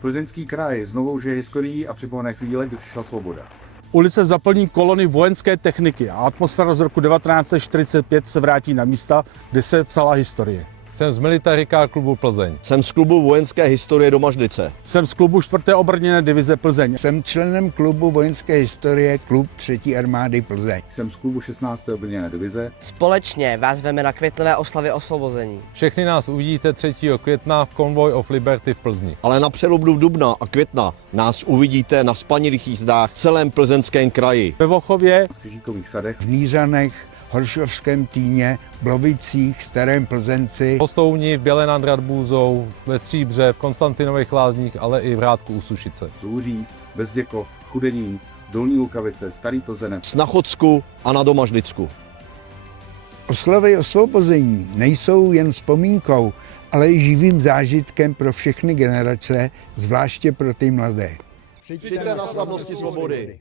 Plzeňský kraj znovu žije historií a připomene chvíle, kdy přišla svoboda. Ulice zaplní kolony vojenské techniky a atmosféra z roku 1945 se vrátí na místa, kde se psala historie. Jsem z Militarika klubu Plzeň. Jsem z klubu vojenské historie Domažlice. Jsem z klubu 4. obrněné divize Plzeň. Jsem členem klubu vojenské historie klub 3. armády Plzeň. Jsem z klubu 16. obrněné divize. Společně vás veme na květnové oslavy osvobození. Všechny nás uvidíte 3. května v Convoy of Liberty v Plzni. Ale na přelomu dubna a května nás uvidíte na spanilých jízdách v celém Plzeňském kraji. Ve Vochově, V Křížíkových sadech. V Nířanech, Horšovském Týně, Blovicích, Starém Plzenci. V Hostouni, v Bělé nad Radbůzou, ve Stříbře, v Konstantinových Lázních, ale i v Hrádku u Sušice. Zúří, Bezděkov, Chudenín, Dolní Lukavice, Starý Plzenec. Na Chodsku a na Domažlicku. Oslavy osvobození nejsou jen vzpomínkou, ale i živým zážitkem pro všechny generace, zvláště pro ty mladé. Přijďte na slavnosti svobody.